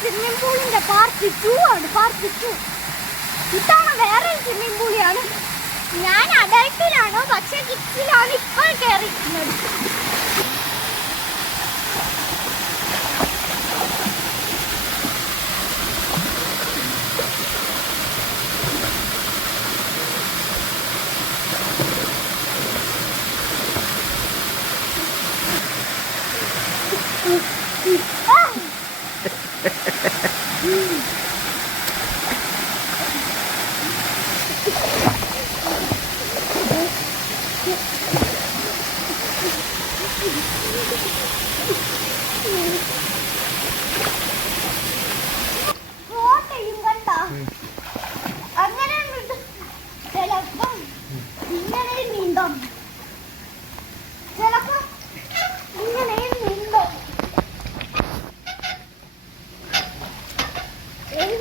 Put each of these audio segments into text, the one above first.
Swimming പൂളിന്റെ part 2 ആണ്. Part 2 ഇതാണ്. വേറെ സ്വിമ്മിംഗ് പൂളിയാണ്. ഞാൻ അഡൽട്ടിലാണ്, പക്ഷെ കിഡ്സിലാണ് ഇപ്പോൾ കയറിയിരിക്കുന്നത്. അങ്ങനെ ചിലപ്പം ഇങ്ങനെ നീന്താം, ചിലപ്പം ഇങ്ങനെ നീന്താം.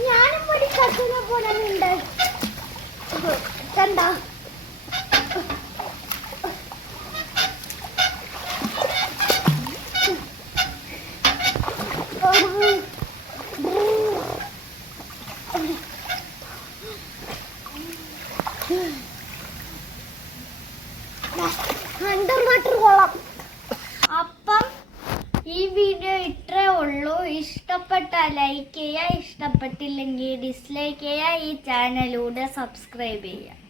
ഞാനും ഒരു കത്തിനെ പോലെ ഉണ്ട് കണ്ട. അപ്പം ഈ വീഡിയോ ഇത്രേ ഉള്ളൂ. ഇഷ്ടപ്പെട്ടാൽ ലൈക്ക് ചെയ്യുക, ഇഷ്ടപ്പെട്ടില്ലെങ്കിൽ ഡിസ്ലൈക്ക് ചെയ്യുക. ഈ ചാനലിലൂടെ സബ്സ്ക്രൈബ് ചെയ്യുക.